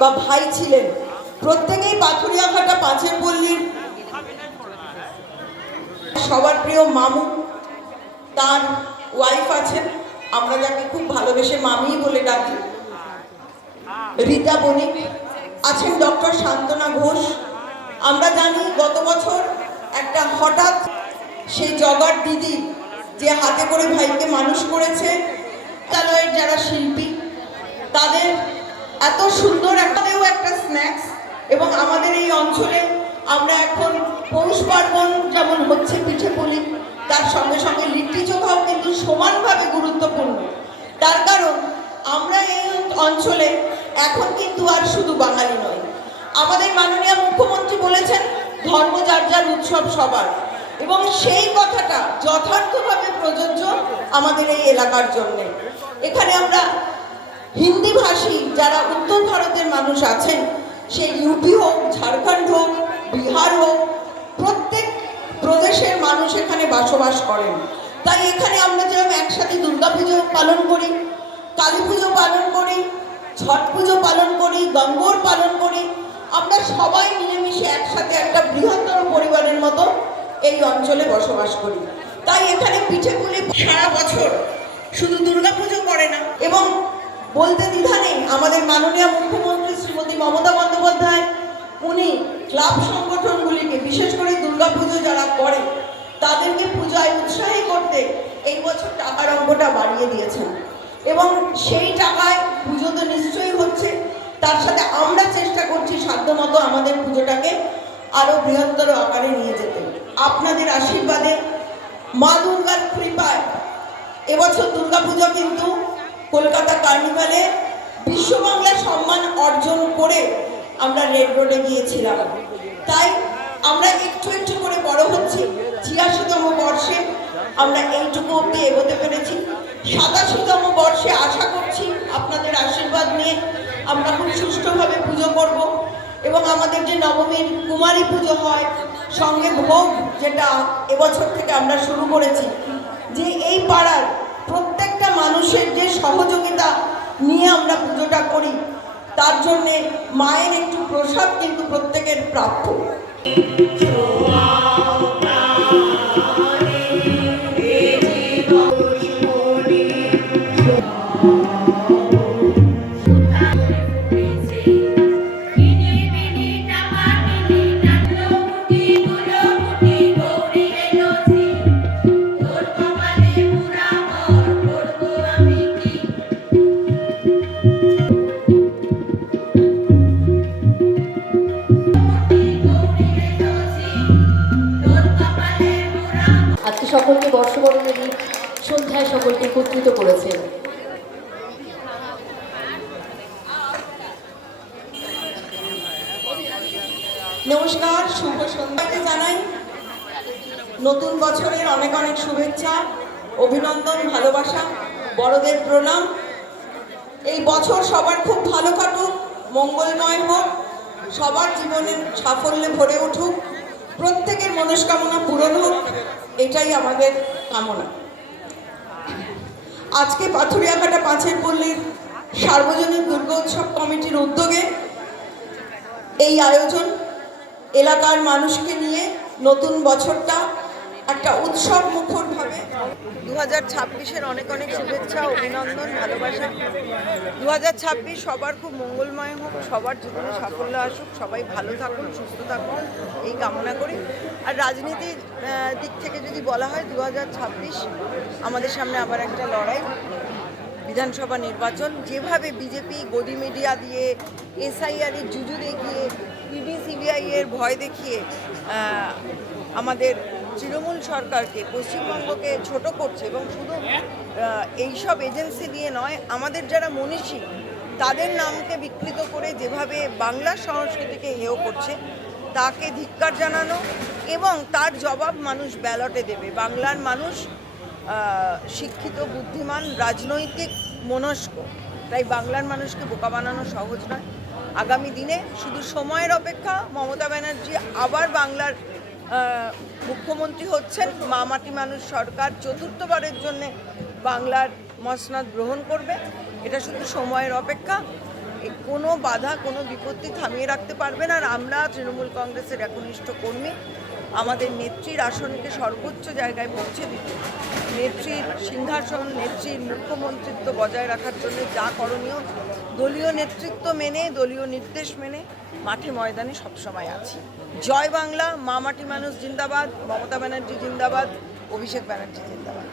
বা ভাই ছিলেন। প্রত্যেকেই পাথুরিয়াঘাটা পাঁচের পল্লীর সবার প্রিয় মামু, তার ওয়াইফ আছেন। আমরা যাকে খুব ভালোবেসে মামি বলে ডাকি। রীতা বণিক আছেন ডক্টর শান্তনা ঘোষ। আমরা জানি গত বছর একটা হঠাৎ সেই জগার দিদি যে হাতে করে ভাইকে মানুষ করেছে বিদ্যালয়ের যারা শিল্পী, তাদের এত সুন্দর একটাও একটা স্ন্যাক্স এবং আমাদের এই অঞ্চলে আমরা এখন পৌষ পার্বণ যেমন হচ্ছে পিঠে পুলি, তার সঙ্গে সঙ্গে লিট্টি চোখাও কিন্তু সমানভাবে গুরুত্বপূর্ণ। তার কারণ আমরা এই অঞ্চলে এখন কিন্তু আর শুধু বাঙালি নয় আমাদের মাননীয় মুখ্যমন্ত্রী বলেছেন, ধর্ম যার যার উৎসব সবার। এবং সেই কথাটা যথার্থভাবে প্রযোজ্য আমাদের এই এলাকার জন্যে। এখানে আমরা হিন্দি ভাষী যারা উত্তর ভারতের মানুষ আছেন, সে ইউপি হোক, ঝাড়খণ্ড হোক, বিহার হোক, প্রত্যেক প্রদেশের মানুষ এখানে বসবাস করেন। তাই এখানে আমরা যেরকম একসাথে দুর্গাপুজো পালন করি, কালী পুজো পালন করি, ছট পুজো পালন করি, গঙ্গোর পালন করি, আমরা সবাই মিলেমিশে একসাথে একটা বৃহত্তর পরিবারের মতো এই অঞ্চলে বসবাস করি। তাই এখানে পিঠে পুলি সারা বছর শুধু দুর্গাপুজো করে না, এবং বলতে দ্বিধা নেই। আমাদের মাননীয় মুখ্যমন্ত্রী শ্রীমতী মমতা বন্দ্যোপাধ্যায়, উনি ক্লাব সংগঠনগুলিকে, বিশেষ করে দুর্গাপুজো যারা করে, তাদেরকে পূজায় উৎসাহী করতে এই বছর টাকার অঙ্কটা বাড়িয়ে দিয়েছেন। এবং সেই টাকায় পুজো তো নিশ্চয়ই হচ্ছে। তার সাথে আমরা চেষ্টা করছি সাধ্যমতো আমাদের পুজোটাকে আরও বৃহত্তর আকারে নিয়ে যেতে। আপনাদের আশীর্বাদে মা দুর্গার কৃপায় এবছর দুর্গাপূজা কিন্তু কলকাতা কার্নিভালে বিশ্ব বাংলা সম্মান অর্জন করে আমরা রেড রোডে গিয়েছিলাম। তাই আমরা একটু একটু করে বড় হচ্ছি। ছিয়াশিতম বর্ষে আমরা এইটুকু অব্দি এগোতে পেরেছি। সাতাশিতম বর্ষে আশা করছি আপনাদের আশীর্বাদ নিয়ে আমরা খুব সুষ্ঠুভাবে পুজো করব এবং আমাদের যে নবমীর কুমারী পুজো হয়, সঙ্গে ভোগ যেটা এবছর থেকে আমরা শুরু করেছি, যে এই পাড়ার মানুষের যে সহযোগিতা নিয়ে আমরা পুজোটা করি, তার জন্যে মায়ের একটু প্রসাদ কিন্তু প্রত্যেকের প্রাপ্য। সন্ধ্যায় সকলকে একত্রিত করেছেন। নমস্কার, শুভ সন্ধ্যাকে জানাই। নতুন বছরের অনেক অনেক শুভেচ্ছা, অভিনন্দন, ভালোবাসা, বড়দের প্রণাম। এই বছর সবার খুব ভালো কাটুক, মঙ্গলময় হোক, সবার জীবনে সাফল্যে ভরে উঠুক, প্রত্যেকের মনস্কামনা পূরণ হোক, এটাই আমাদের কামনা। আজকে পাথুরিয়াঘাটা পাঁচের পল্লীর সার্বজনীন দুর্গোৎসব কমিটির উদ্যোগে এই আয়োজন এলাকার মানুষকে নিয়ে নতুন বছরটা একটা উৎসব মুখরভাবে। দু হাজার ছাব্বিশের অনেক অনেক শুভেচ্ছা, অভিনন্দন, ভালোবাসা। দু হাজার ছাব্বিশ সবার খুব মঙ্গলময় হোক, সবার জীবনে সাফল্য আসুক, সবাই ভালো থাকুন, সুস্থ থাকুন, এই কামনা করি। আর রাজনীতির দিক থেকে যদি বলা হয় দু হাজার ছাব্বিশ আমাদের সামনে আবার একটা লড়াই, বিধানসভা নির্বাচন। যেভাবে বিজেপি গদি মিডিয়া দিয়ে, এসআইআর এর জুজু দেখিয়ে, ইডি, সিবিআই এর ভয় দেখিয়ে আমাদের তৃণমূল সরকারকে পশ্চিমবঙ্গকে ছোট করছে এবং শুধু এইসব এজেন্সি দিয়ে নয়, আমাদের যারা মনীষী, তাদের নামকে বিকৃত করে যেভাবে বাংলার সংস্কৃতিকে হেয় করছে, তাকে ধিক্কার জানানো এবং তার জবাব মানুষ ব্যালটে দেবে। বাংলার মানুষ শিক্ষিত, বুদ্ধিমান, রাজনৈতিক, মনস্ক। তাই বাংলার মানুষকে বোকা বানানো সহজ নয়। আগামী দিনে শুধু সময়ের অপেক্ষা মমতা ব্যানার্জি আবার বাংলার মুখ্যমন্ত্রী হচ্ছেন মামাটি মানুষ সরকার। চতুর্থবারের জন্য বাংলার মসনাদ গ্রহণ করবে। এটা শুধু সময়ের অপেক্ষা। কোনো বাধা, কোনো বিপত্তি থামিয়ে রাখতে পারবে না। আর আমরা তৃণমূল কংগ্রেসের একনিষ্ঠ কর্মী। আমাদের নেত্রীর আসনকে সর্বোচ্চ জায়গায় পৌঁছে দিতে। নেত্রীর সিংহাসন, নেত্রীর মুখ্যমন্ত্রিত্ব বজায় রাখার জন্য যা করণীয়, দলীয় নেতৃত্ব মেনে, দলীয় নির্দেশ মেনে মাঠে ময়দানে সবসময় আছি। জয় বাংলা, মা মাটি মানুষ জিন্দাবাদ, মমতা ব্যানার্জি জিন্দাবাদ, অভিষেক ব্যানার্জি জিন্দাবাদ।